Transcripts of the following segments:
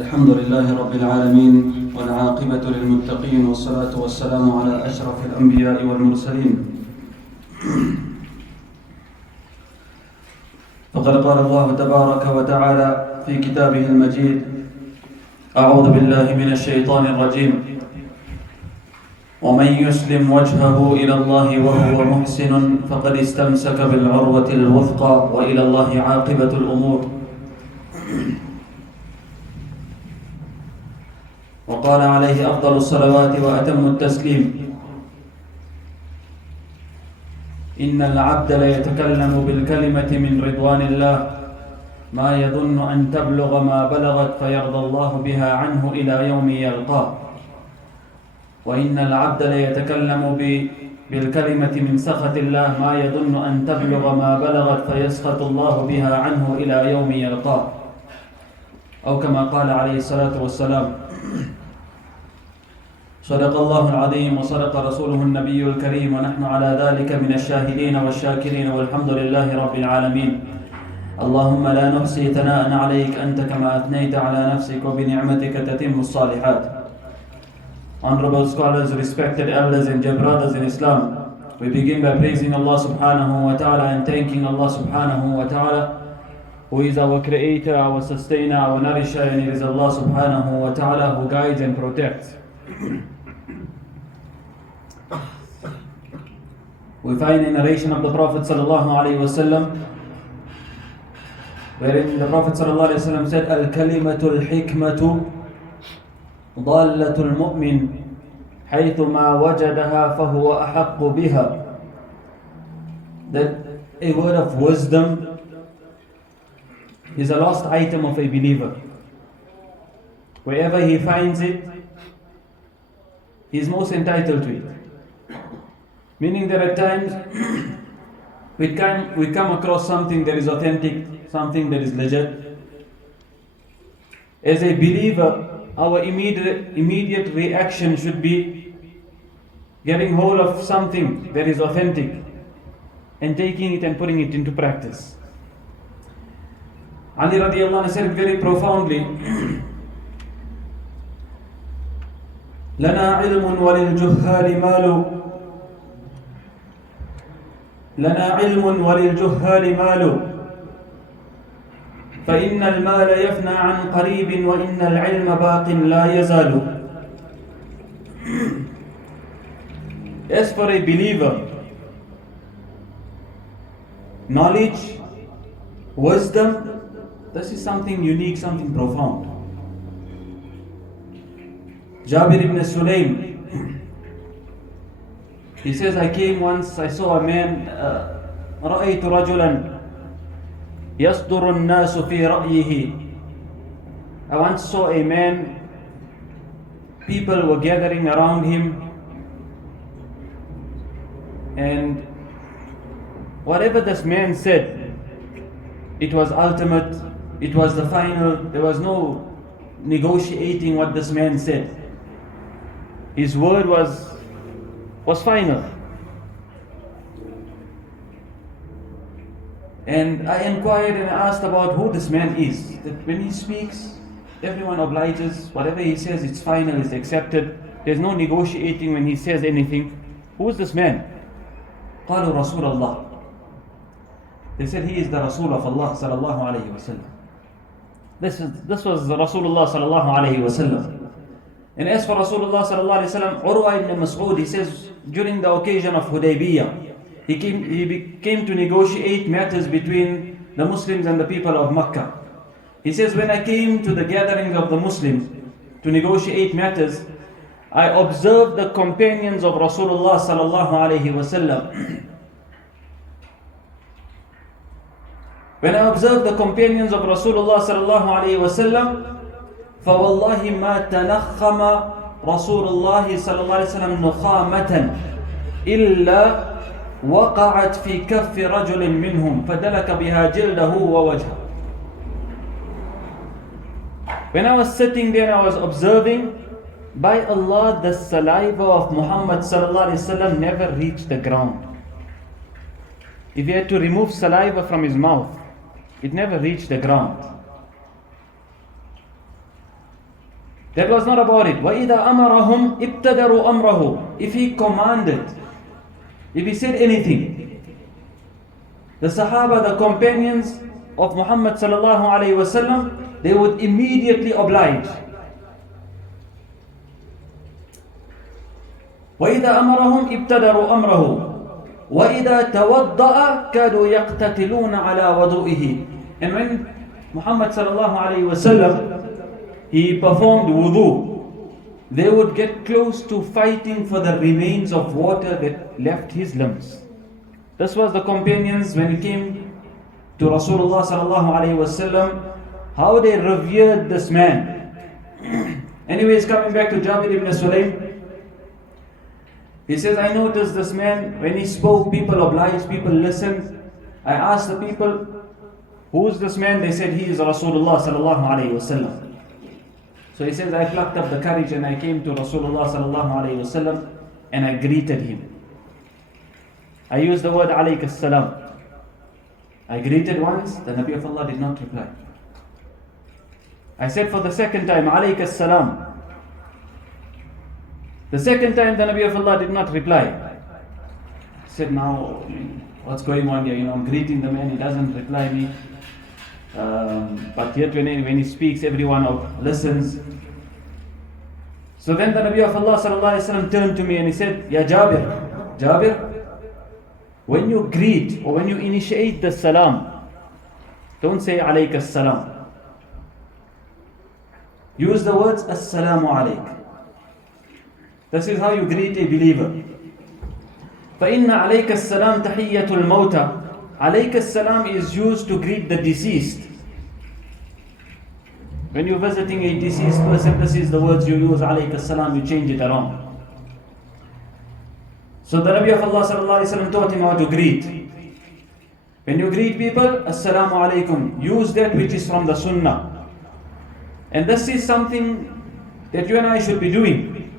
الحمد لله رب العالمين والعاقبة للمتقين والصلاة والسلام على أشرف الأنبياء والمرسلين. فقد قال الله تبارك وتعالى في كتابه المجيد: أعوذ بالله من الشيطان الرجيم. ومن يسلم وجهه إلى الله وهو محسن فقد استمسك بالعروة الوثقى وإلى الله عاقبة الأمور. وقال عليه أفضل الصلوات وأتم التسليم: إن العبد ليتكلم بالكلمة من رضوان الله ما يظن أن تبلغ ما بلغت فيرضى الله بها عنه إلى يوم يلقاه. وإن العبد ليتكلم بالكلمة من سخط الله ما يظن أن تبلغ ما بلغت فيسخط الله بها عنه إلى يوم يلقاه، أو كما قال عليه الصلاة والسلام. صدق الله العظيم وصدق رسوله النبي الكريم، ونحن على ذلك من الشاهدين والشاكرين، والحمد لله رب العالمين. اللهم لا نحصي ثناء عليك أنت كما أثنيت على نفسك وبنعمتك تتم الصالحات. Honorable scholars, respected elders and dear brothers in Islam, we begin by praising Allah subhanahu wa ta'ala and thanking Allah subhanahu wa ta'ala, who is our creator, our sustainer, our nourisher, and it is Allah subhanahu wa ta'ala who guides and protects. We find a narration of the Prophet Sallallahu, Alayhi Wasallam, wherein the Prophet Sallallahu Alaihi Wasallam said, Al-kalimatu al-hikmatu ضالة المؤمن حيثما وجدها فهو أحق بها. That a word of wisdom is a lost item of a believer. Wherever he finds it, he is most entitled to it. Meaning that at times we come across something that is authentic, something that is legit. As a believer, our immediate reaction should be getting hold of something that is authentic and taking it and putting it into practice. Ali Radhiyallahu said very profoundly, لنا علم وللجهال مال لنا علم وللجهال مال فإن المال يفنى عن قريب وإن العلم باق لا يزال. As for a believer, knowledge, wisdom, this is something unique, something profound. Jabi ibn Sulaim, he says, I came once, I saw a man, رأيت رجلا يصدر الناس في رأيه. I once saw a man, people were gathering around him, and whatever this man said, it was ultimate, it was the final, there was no negotiating what this man said. His word was final. And I inquired and asked about who this man is. That when he speaks, everyone obliges. Whatever he says, it's final, it's accepted. There's no negotiating when he says anything. Who is this man? قالوا Rasulullah. They said he is the Rasul of Allah Sallallahu, Alayhi Wasallam. This was the Rasulullah Sallallahu, Alayhi Wasallam. And as for Rasulullah Sallallahu Alaihi Wasallam, Urwa ibn Mas'ud, he says during the occasion of Hudaybiyah, he came to negotiate matters between the Muslims and the people of Makkah. He says, when I came to the gatherings of the Muslims to negotiate matters, I observed the companions of Rasulullah Sallallahu Alaihi Wasallam. When I observed the companions of Rasulullah Sallallahu Alaihi Wasallam, فوالله ما تنخم رسول الله صلى الله عليه وسلم نخامة إلا وقعت في كف رجل منهم فدلك بها جلده ووجهه. When I was sitting there, I was observing, by Allah, the saliva of Muhammad sallallahu alaihi wasallam never reached the ground. If he had to remove saliva from his mouth, it never reached the ground. That was not about it. وَإِذَا أَمَرَهُمْ ابْتَدَرُوا أَمْرَهُ. If he commanded, if he said anything, the Sahaba, the companions of Muhammad Sallallahu Alayhi Wasallam, they would immediately oblige. وَإِذَا أَمَرَهُمْ ابْتَدَرُوا أَمْرَهُ وَإِذَا تَوَضَّأَ كَادُوا يَقْتَتِلُونَ عَلَى وَضُوئِهِ. And when Muhammad Sallallahu Alayhi Wasallam, he performed wudu, they would get close to fighting for the remains of water that left his limbs. This was the companions when it came to Rasulullah Sallallahu Alaihi Wasallam, how they revered this man. Anyways, coming back to Jabi ibn Sulaim, he says, I noticed this man, when he spoke, people obliged, people listened. I asked the people, who's this man? They said, he is Rasulullah Sallallahu Alaihi Wasallam. So he says, I plucked up the courage and I came to Rasulullah Sallallahu Alaihi Wasallam and I greeted him. I used the word Alayhi Salam. I greeted once, the Nabi of Allah did not reply. I said for the second time, Alayhi Salam. The second time the Nabi of Allah did not reply. I said, now what's going on here? I'm greeting the man, he doesn't reply me. But yet when he speaks, everyone listens. So then the Nabi of Allah Sallallahu Alaihi Wasallam turned to me and he said, Ya Jabir, when you greet or when you initiate the salam, don't say alayka salam. Use the words assalamu alayk. This is how you greet a believer. فَإِنَّ عَلَيْكَ السَّلَامُ تَحِيَّةُ الْمَوْتَى. Alayka salam is used to greet the deceased. When you're visiting a deceased person, this is the words you use, alayka salam, you change it around. So the Nabi of Allah Sallallahu Alaihi Wasallam taught him how to greet. When you greet people, assalamu alaikum, use that which is from the sunnah. And this is something that you and I should be doing.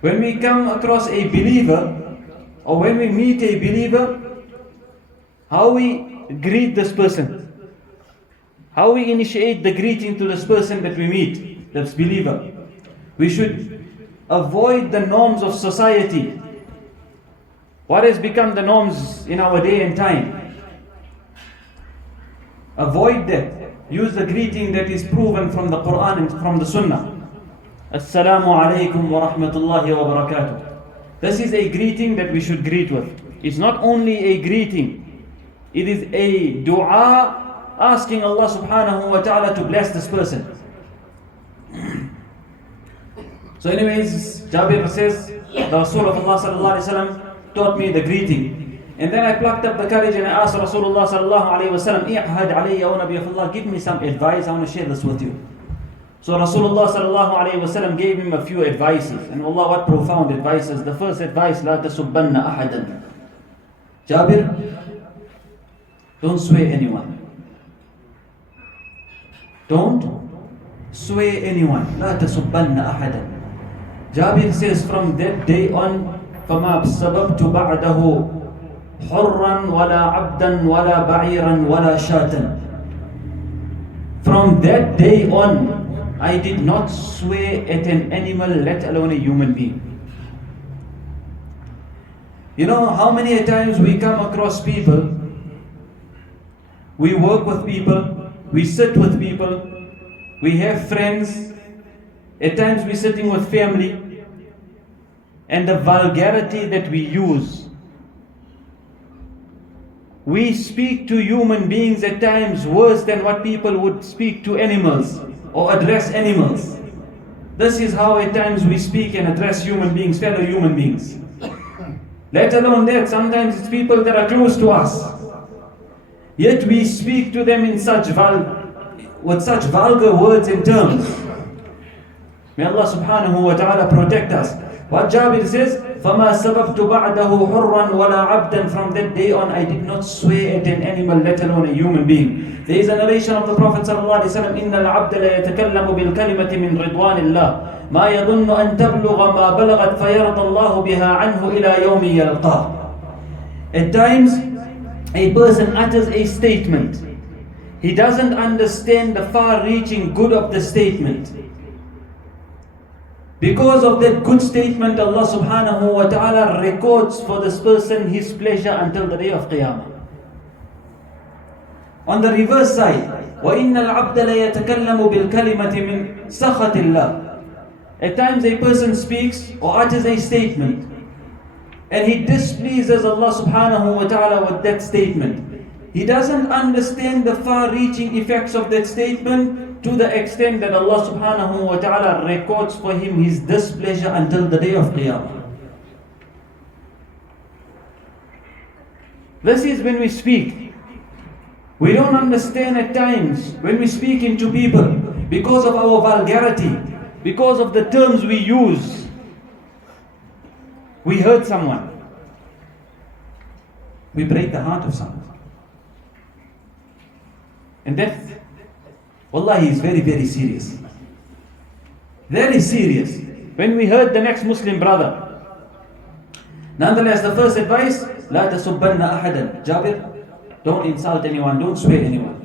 When we come across a believer, or when we meet a believer, how we greet this person, how we initiate the greeting to this person that we meet, this believer. We should avoid the norms of society. What has become the norms in our day and time? Avoid that. Use the greeting that is proven from the Quran and from the Sunnah. Assalamu alaikum wa rahmatullahi wa barakatuh. This is a greeting that we should greet with. It's not only a greeting, it is a dua asking Allah subhanahu wa ta'ala to bless this person. So anyways, Jabir says, the Rasul of Allah Sallallahu Alaihi Wasallam taught me the greeting. And then I plucked up the courage and I asked Rasulullah Sallallahu Alaihi Wasallam, I'had alayya, O Nabi of Allah, give me some advice, I want to share this with you. So Rasulullah Sallallahu Alaihi Wasallam gave him a few advices. And Allah, what profound advices. The first advice, La tasubbanna ahadan. Jabir, don't sway anyone. Don't sway anyone. La tasubbanna ahadan. Jabi says, from that day on, فَمَا بْسَبَبْتُ بَعْدَهُ حُرًّا وَلَا عَبْدًا وَلَا بَعِيرًا وَلَا شَاتًا. From that day on, I did not swear at an animal, let alone a human being. You know how many times we come across people, we work with people, we sit with people, we have friends, at times we're sitting with family, and the vulgarity that we use. We speak to human beings at times worse than what people would speak to animals or address animals. This is how at times we speak and address human beings, fellow human beings. Let alone that, sometimes it's people that are close to us. Yet we speak to them in with such vulgar words and terms. May Allah subhanahu wa ta'ala protect us. What Jabir says, فَمَا سَبَبْتُ بَعْدَهُ حُرًّا وَلَا عَبْدًا. From that day on, I did not swear at an animal, let alone a human being. There is a narration of the Prophet sallallahu alaihi wasallam, إِنَّ الْعَبْدَ لَيَتَكَلَّمُ بِالْكَلِمَةِ مِنْ رِضْوَانِ اللَّهِ مَا يَظُنُّ أَن تَبْلُغَ مَا بَلَغَتْ فَيَرْضَ اللَّهُ بِهَا عَنْهُ إِلَى يَوْمِ يَلْقَاهُ. At times, a person utters a statement. He doesn't understand the far-reaching good of the statement. Because of that good statement, Allah subhanahu wa ta'ala records for this person his pleasure until the day of Qiyamah. On the reverse side, وَإِنَّ الْعَبْدَ لَيَتَكَلَّمُ بِالْكَلِمَةِ مِنْ سَخَطِ اللَّهِ. At times a person speaks or utters a statement and he displeases Allah subhanahu wa ta'ala with that statement. He doesn't understand the far-reaching effects of that statement to the extent that Allah subhanahu wa ta'ala records for him his displeasure until the day of Qiyamah. This is when we speak. We don't understand at times when we speak into people because of our vulgarity, because of the terms we use. We hurt someone. We break the heart of someone. And that, wallahi, is very, very serious. Very serious. When we hurt the next Muslim brother. Nonetheless, the first advice, لا تسبن أحدا. Jabi, don't insult anyone, don't swear anyone.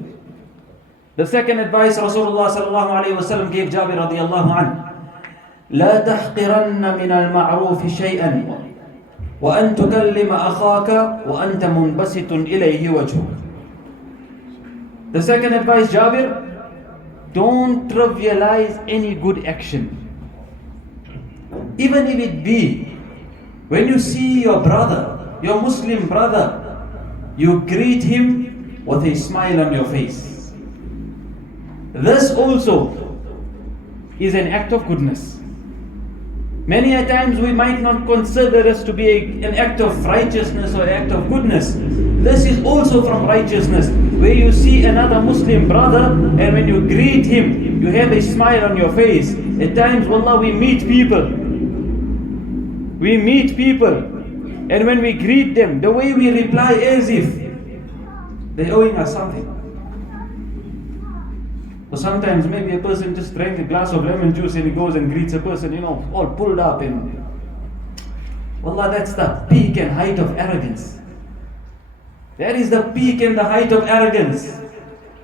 The second advice Rasulullah Sallallahu, Alayhi Wasallam gave Jabi Radhiyallahu anhu. لا تحقرن من المعروف شيئا وأن تكلم أخاك وأنت منبسط إليه وجهك. The second advice, Jabir, don't trivialize any good action. Even if it be, when you see your brother, your Muslim brother, you greet him with a smile on your face. This also is an act of goodness. Many a times we might not consider this to be an act of righteousness or an act of goodness. This is also from righteousness, where you see another Muslim brother and when you greet him, you have a smile on your face. At times, wallah, we meet people. We meet people, and when we greet them, the way we reply as if they're owing us something. Or sometimes maybe a person just drank a glass of lemon juice and he goes and greets a person, all pulled up and wallah, that's the peak and height of arrogance. That is the peak and the height of arrogance.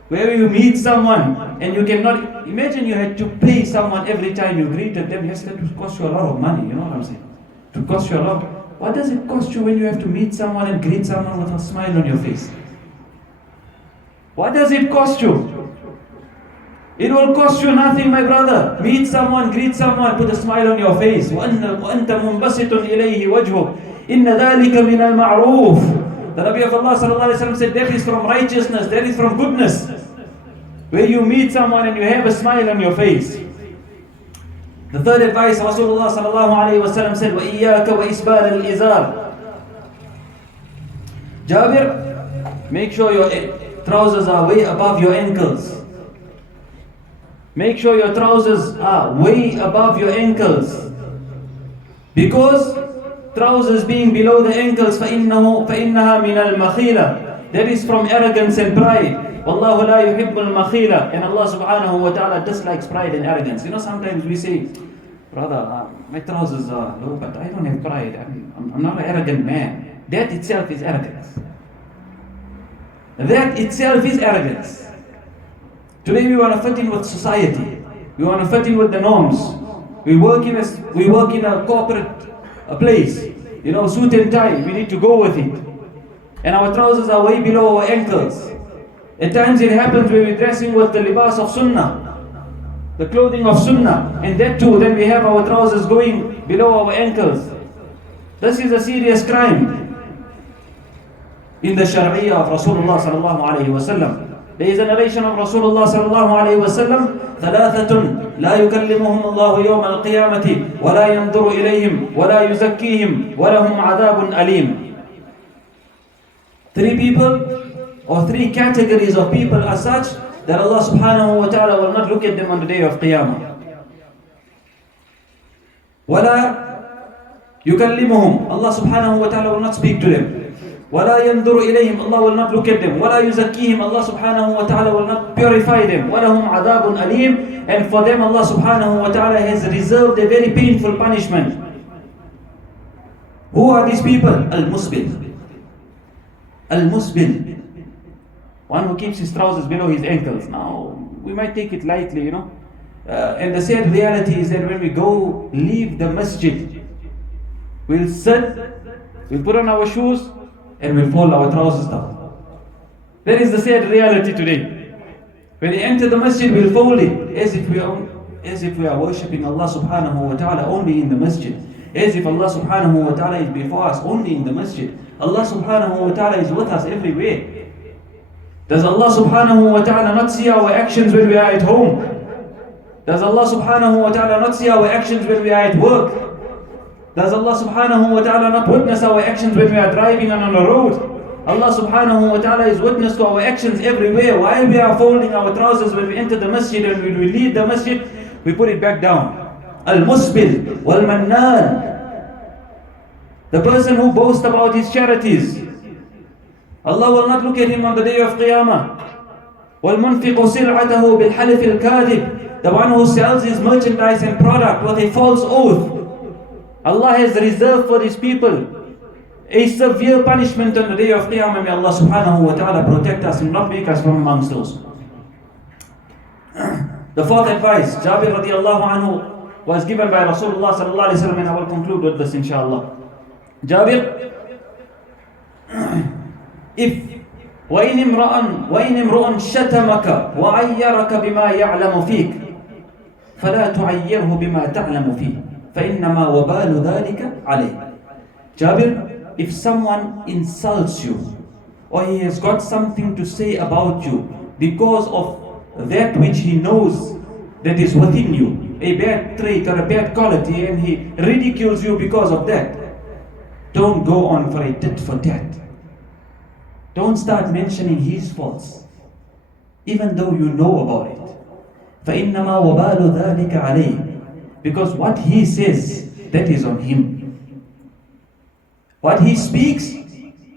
Where you meet someone and you cannot, imagine you had to pay someone every time you greeted them. Yes, that would cost you a lot of money, you know what I'm saying? To cost you a lot. What does it cost you when you have to meet someone and greet someone with a smile on your face? What does it cost you? It will cost you nothing, my brother. Meet someone, greet someone, put a smile on your face. وَأَنْتَ مُنْبَسِطٌ إِلَيْهِ وَجْهُهُ إِنَّ ذَلِكَ مِنَ الْمَعْرُوفِ. The Nabi of Allah Sallallahu Alaihi Wasallam said that is from righteousness, that is from goodness. Where you meet someone and you have a smile on your face. The third advice Rasulullah Sallallahu Alaihi Wasallam said, وَإِيَّاكَ وَإِسْبَالَ الْإِزَارِ. Jabir, make sure your trousers are way above your ankles. Make sure your trousers are way above your ankles. Because trousers being below the ankles, فَإِنَّهَا مِنَ الْمَخِيلَةِ. That is from arrogance and pride. وَاللَّهُ لَا يُحِبُّ الْمَخِيلَةِ. And Allah subhanahu wa ta'ala dislikes pride and arrogance. Sometimes we say, brother, my trousers are low, but I don't have pride. I'm not an arrogant man. That itself is arrogance. That itself is arrogance. Today we want to fit in with society. We want to fit in with the norms. We work in a corporate place. Suit and tie. We need to go with it. And our trousers are way below our ankles. At times it happens when we're dressing with the libas of sunnah, the clothing of sunnah, and that too, then we have our trousers going below our ankles. This is a serious crime in the Shari'ah of Rasulullah Sallallahu, Alayhi Wasallam. There is a narration of Rasulullah Sallallahu Alaihi Wasallam, ثلاثة لا يكلمهم الله يوم القيامة ولا ينظر إليهم ولا يزكيهم ولهم عذاب أليم. 3 people or 3 categories of people are such that Allah subhanahu wa ta'ala will not look at them on the day of Qiyamah. ولا يكلمهم, Allah subhanahu wa ta'ala will not speak to them. وَلَا يَنْظُرُ إِلَيْهِمْ, Allah will not look at them. وَلَا يُزَكِّيهِمْ, Allah subhanahu wa ta'ala will not purify them. وَلَهُمْ عَذَابٌ أَلِيمٌ, and for them Allah subhanahu wa ta'ala has reserved a very painful punishment. Who are these people? Al-Musbil. Al-Musbil. One who keeps his trousers below his ankles. Now, we might take it lightly, And the sad reality is that when we go leave the masjid, we'll sit, we'll put on our shoes, and we'll fold our trousers down. That is the sad reality today. When we enter the masjid, we'll fold it as if we are worshipping Allah subhanahu wa ta'ala only in the masjid. As if Allah subhanahu wa ta'ala is before us only in the masjid. Allah subhanahu wa ta'ala is with us everywhere. Does Allah subhanahu wa ta'ala not see our actions when we are at home? Does Allah subhanahu wa ta'ala not see our actions when we are at work? Does Allah subhanahu wa ta'ala not witness our actions when we are driving on the road? Allah subhanahu wa ta'ala is witness to our actions everywhere. While we are folding our trousers when we enter the masjid and when we leave the masjid, we put it back down. Al-Musbil wal-Mannan. The person who boasts about his charities, Allah will not look at him on the day of Qiyamah. وَالْمُنْفِقُ سِرْعَتَهُ بِالْحَلِفِ الْكَاذِبِ. The one who sells his merchandise and product with a false oath. Allah has reserved for these people a severe punishment on the day of Qiyamah. May Allah subhanahu wa ta'ala protect us and not make us from amongst those. The fourth advice, Jabi Radhiyallahu anhu, was given by Rasulullah Sallallahu, Alayhi, and I will conclude with this inshallah. Jabi, if وإن امرؤ شتمك وعيرك بما يعلم فيك فلا تعيره بما تعلم فيه فإنما وبال ذلك عليه. Jabir, if someone insults you or he has got something to say about you because of that which he knows that is within you, a bad trait or a bad quality, and he ridicules you because of that, don't go on for a tit for tat. Don't start mentioning his faults, even though you know about it. فَإِنَّمَا وَبَالُ ذَلِكَ عَلَيْهِ. Because what he says, that is on him. What he speaks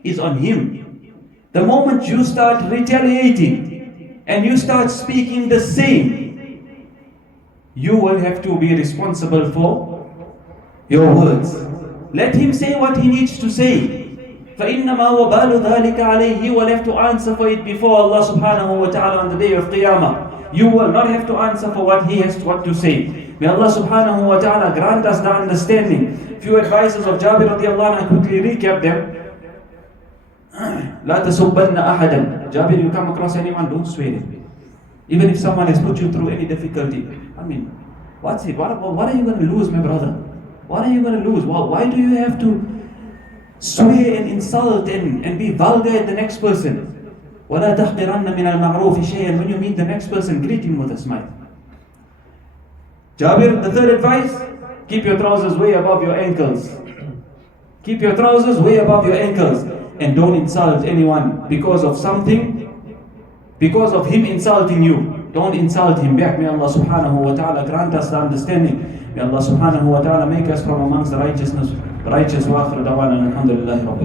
is on him. The moment you start retaliating and you start speaking the same, you will have to be responsible for your words. Let him say what he needs to say. فَإِنَّمَا وَبَالُ ذَلِكَ عَلَيْهِ. He will have to answer for it before Allah subhanahu wa ta'ala on the day of Qiyamah. You will not have to answer for what he has what to say. May Allah subhanahu wa ta'ala grant us the understanding. Few advices of Jabi Radhiyallahu anhu, I quickly recap them. لَا تَسُبَّنَّ أَحَدًا. Jabi, you come across anyone, don't swear him. Even if someone has put you through any difficulty. I mean, what's it? What are you going to lose, my brother? What are you going to lose? Why do you have to swear and insult and be vulgar at the next person? وَلَا تَحْقِرَنَّ مِنَ الْمَعْرُوفِ شَيْئًا. When you meet the next person, greet him with a smile. Jabir, the third advice, keep your trousers way above your ankles. Keep your trousers way above your ankles. And don't insult anyone because of something, because of him insulting you. Don't insult him back. May Allah subhanahu wa ta'ala grant us the understanding. May Allah subhanahu wa ta'ala make us from amongst the righteous. Wa akhir dawana alhamdulillahi rabbil alamin.